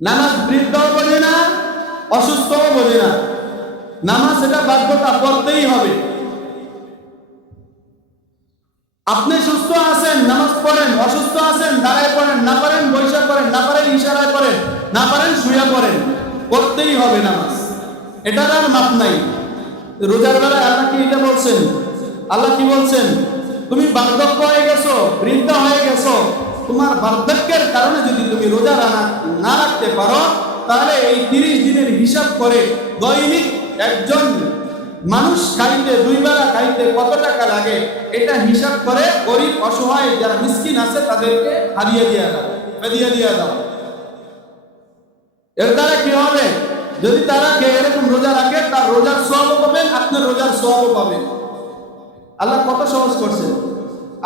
নামাজ বৃদ্ধও বোঝে না, অসুস্থও বোঝে না। নামাজ এটা বাধ্যতা, পড়তেই হবে। আপনি সুস্থ আছেন নামাজ পড়েন, অসুস্থ আছেন দাঁড়ায় পড়েন, না পারেন বৈশা পড়েন, না পারেন ইশারায় পড়েন, না পারেন শুয়ে পড়েন, পড়তেই হবে নামাজ। এটার আর মাপ নাই। রোজার বেলায় আল্লাহ কি এটা বলছেন? আল্লাহ কি বলছেন? তুমি বার্ধক্য হয়ে গেছো, বৃদ্ধ হয়ে গেছো, তোমার বার্ধক্যের কারণে যদি তুমি রোজা না রাখতে পারো, তাহলে এই 30 দিনের হিসাব করে দৈনিক একজন মানুষ খাইতে, 2 বেলা খাইতে কত টাকা লাগে এটা হিসাব করে গরিব অসহায় যারা মিসকিন আছে তাদেরকে হারিয়ে দিয়ে দাও। এর দ্বারা কি হবে? যদি তারা এরকম রোজা রাখে, তার রোজার সওয়াবও পাবেন, আপনার রোজার সওয়াবও পাবেন। আল্লাহ কত সহজ করছেন।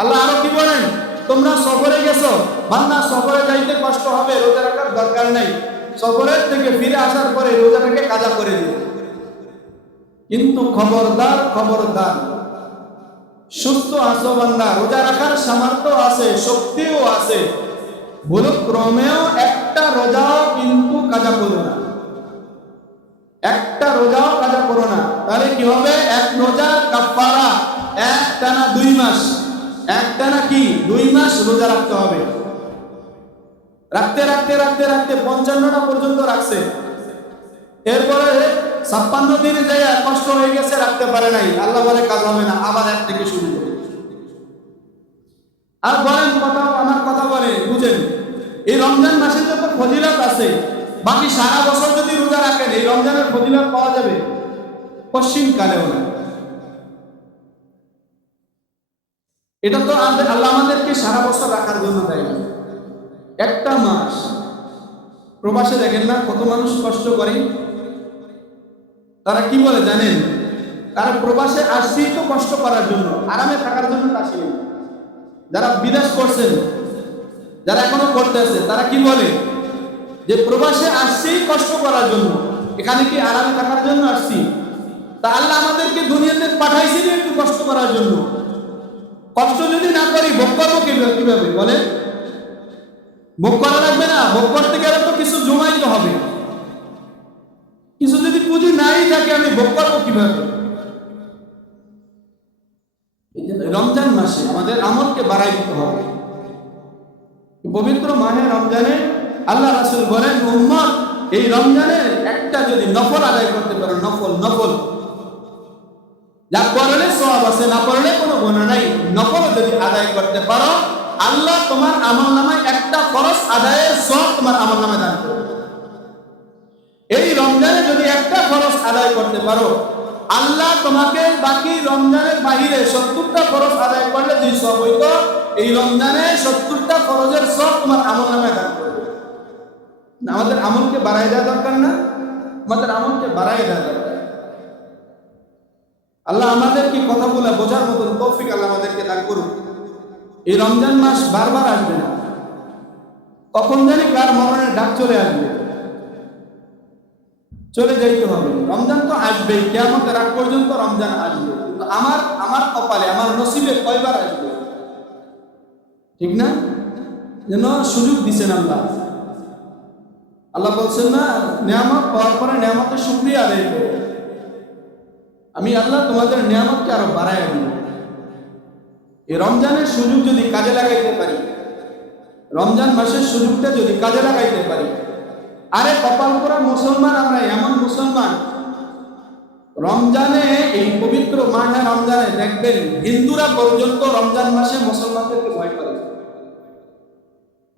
আল্লাহ আরো কি বলেন? তোমরা সফরে গেছো, বান্দা সফরে যাইতে কষ্ট হবে, রোজা রাখার দরকার নাই, সফরের থেকে ফিরে আসার পরে রোজাটাকে কাজা করে দিও। কিন্তু খবরদার, খবরদার, সুস্থ আছো বান্দা, রোজা রাখার সামর্থ্য আছে, শক্তিও আছে, ভুলক্রমেও একটা রোজাও কিন্তু কাজা করো না, একটা রোজাও কাজা করো না। তাহলে কি হবে? এক রোজা কাফারা, এক টানা 2 মাস, এক টানা কি 2 মাস রোজা রাখতে হবে। রাখতে রাখতে রাখতে রাখতে 55টা পর্যন্ত রাখছে, এরপরে 56 দিনে যায় কষ্ট হয়ে গেছে, রাখতে পারে নাই। আল্লাহ বলে কাজ হবে না, আবার এক থেকে শুরু করে। আর বলেন কথা, আমার কথা বলে বুঝেন, এই রমজান মাসে যত ফজিলত আছে, বাকি সারা বছর যদি রোজা রাখেন এই রমজানের ফজিলত পাওয়া যাবে পশ্চিম কালেও না। এটা তো আল্লাহ আমাদেরকে সারা বছর রাখার জন্য দেয় না, একটা মাস। প্রবাসে দেখেন না কত মানুষ কষ্ট করে, তারা কি বলে জানেন? তারা প্রবাসে আসছেই তো কষ্ট করার জন্য, আরামে থাকার জন্য আসেনি। যারা বিদেশ করছেন, যারা এখনো করতে আছে, তারা কি বলে যে প্রবাসে আসছেই কষ্ট করার জন্য, এখানে কি আরামে থাকার জন্য আসছি? তা আল্লাহ আমাদেরকে দুনিয়াতে পাঠাইছেন একটু কষ্ট করার জন্য। কষ্ট যদি না করি ভোগ করবো কিভাবে বলে? ভোগ করা লাগবে না? ভোগ করতে গেলে তো কিছু জমাইতে হবে, কিছু যদি পুঁজি নাই থাকে আমি ভোগ করবো কিভাবে? রমজান মাসে আমাদের আমলকে বাড়াই দিতে হবে। পবিত্র মাহে রমজানে আল্লাহ রাসূল বলেন, উম্মত এই রমজানে একটা যদি নফল আদায় করতে পারো, নফল যা পড়লে সওয়াব আছে, না পড়লে কোনো গুনাহ নাই, নফল যদি আদায় করতে পারো, আল্লাহ তোমার আমলনামায় একটা ফরজ আদায়ের সওয়াব তোমার আমলনামায় দান করবে। এই রমজানে যদি একটা ফরজ আদায় করতে পারো, আল্লাহ তোমাকে বাকি রমজানের বাহিরে 70টা ফরজ আদায় করলে যে সওয়াব হইতো, এই রমজানে 70টা ফরজের সওয়াব তোমার আমলনামায় দান করবে। আমাদের আমলকে বাড়াই দেওয়া দরকার না? আমাদের আমলকে বাড়াই দেওয়া দরকার। আল্লাহ আমাদেরকে কথা বলে বোঝার মতো তৌফিক আল্লাহ আমাদেরকে দান করুন। এই রমজান মাস বারবার আসবে না, কখন জানি কার মরণের ডাক চলে আসবে, চলে যাইতে হবে। রমজান তো আসবেই, কিয়ামতের আগ পর্যন্ত রমজান আসবে, কিন্তু আমার কপালে, আমার নসিবে কয়বার আসবে? ঠিক না? যেন সুযোগ দিচ্ছেন আল্লাহ। আল্লাহ বলছেন না, নিয়ামত পাওয়ার পরে নিয়ামতের শুকরিয়া আদায় করো। আমি আল্লাহ তোমাদের নিয়ামতকে আরো বাড়ায় দিব। এই রমজানের সুযোগ যদি কাজে লাগাইতে পারি, রমজান মাসের সুযোগটা যদি কাজে লাগাইতে পারি, আরে কপাল পোড়া মুসলমান আমরা, এমন মুসলমান রমজানে, এই পবিত্র মাহে রমজানে দেখবেন হিন্দুরা পর্যন্ত রমজান মাসে মুসলমানদেরকে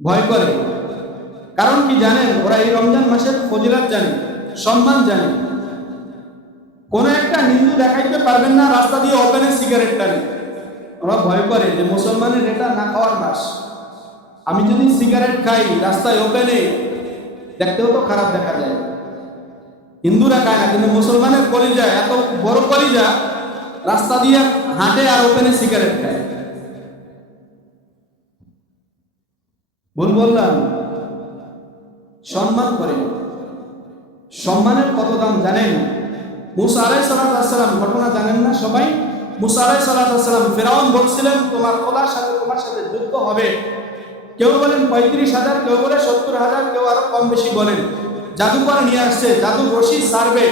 ভয় করে। কারণ কি জানেন? ওরা এই রমজান মাসের ফজিলত জানে, সম্মান জানে। কোন একটা হিন্দু দেখাইতে পারবেন না রাস্তা দিয়ে ওপেনে সিগারেট টানে, ওরা ভয় করে যে মুসলমানের এটা না খাওয়ার মাস, আমি যদি সিগারেট খাই রাস্তায় ওপেনে, দেখতেও তো খারাপ দেখা যায়। হিন্দুরা খায় না, কিন্তু মুসলমানের কলিজা, এত বড় কলিজা, রাস্তা দিয়ে হাঁটে আর ওপেনে সিগারেট খায়। ভুল বললাম? সম্মান করে। সম্মানের কত দাম জানেন? মুসা আলাইহিস সালাম ঘটনা জানেন না সবাই? মুসা আলাইহিস সালাম, ফেরাউন বলছিলেন তোমার খোদার সাথে তোমার সাথে যুদ্ধ হবে। কেউ বলেন 35,000, কেউ বলে 70,000, কেউ আরো কম কম বেশি বলেন, জাদুকর নিয়ে আসছে, জাদু রশি সারবে,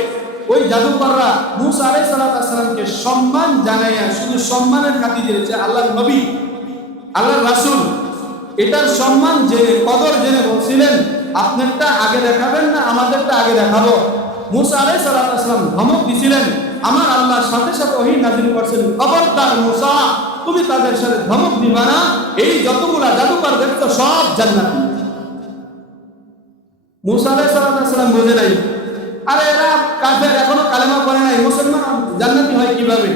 ওই জাদুকররা মুসা আলাইহিস সালামকে সম্মান জানাইয়া, শুধু সম্মানের খাতিরে যে আল্লাহর নবী, আল্লাহর রাসূল, এটার সম্মান জেনে, কদর জেনে বলছিলেন, আপনারটা আগে দেখাবেন না আমাদেরটা আগে দেখাবো। মুসা আলাইহিস সালাম ধমক দিছিলেন, আমার আল্লাহর সাথে সাথে ওহী নাযিল করছেন, খবরদার মুসা, তুমি তাদের সাথে ধমক দিবা না, এই যতগুলা জাদুকর দেখতো সব জান্নাতি। মুসা আলাইহিস সালাম বুঝে নাই, আরে এরা কাফের, এখনো কালেমা পড়ে নাই, মুসলমান জান্নাতি হয় কিভাবে?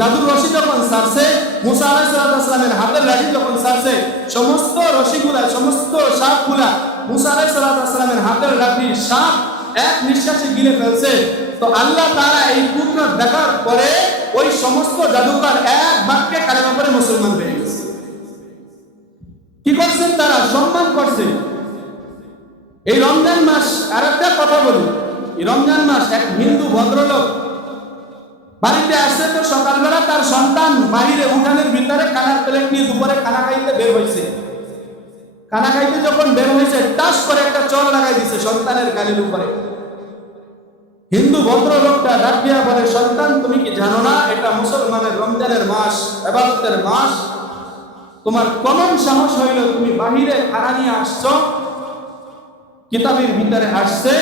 জাদুর রশি যখন ছাড়ছে, মুসা আলাইহিস সালামের হাতের লাঠি যখন ছাড়ছে, সমস্ত রশিগুলা, সমস্ত সাপগুলা মুসা আলাইহিস সালামের হাতের লাঠি সাপ এক নিঃশ্বাসে গিলে ফেলছে। তো আল্লাহ তাআলা এই কুদরত দেখার পরে ওই সমস্ত জাদুকর এক বাক্যে কালেমা পড়ে মুসলমান হয়ে গেছে। কি করছেন তারা? সম্মান করছে। এই রমজান মাস, আরেকটা কথা বলি, এই রমজান মাস এক হিন্দু ভদ্রলোক বাড়িতে আসছে, তো সকালবেলা তার সন্তান বাইরে উঠানের ভিতরে খানার প্লেট নিয়ে দুপুরে খানা খাইতে বের হয়েছে। খানা খাইতে যখন বের হয়েছে, টাস করে একটা চড় লাগাই দিছে সন্তানের গালের উপরে। হিন্দু ভদ্রলোকটা ডাক দিয়া বলে, সন্তান তুমি কি জানো না এটা মুসলমানের রমজানের মাস, ইবাদতের মাস? তোমার কেমন সাহস হইল তুমি বাহিরে খানা নিয়ে আসছো? কিতাবের ভিতরে আসছে,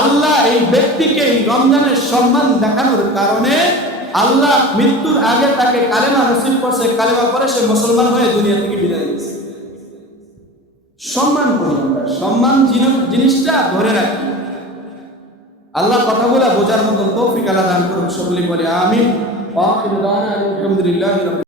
আল্লাহ এই ব্যক্তিকে এই রমজানের সম্মান দেখানোর কারণে আল্লাহ মৃত্যুর আগে তাকে কালেমা নসিব করছে, কালেমা করে সে মুসলমান হয়ে দুনিয়া থেকে বিদায় নিয়েছে। সম্মান করি আমরা, সম্মান জিনিসটা ধরে রাখি। আল্লাহ কথাগুলো বোঝার মতো তৌফিক আল্লাহ দান করুন। সকলে বলে আমিন। ওয়া আখিরু দাওয়ানা আলহামদুলিল্লাহি রাব্বিল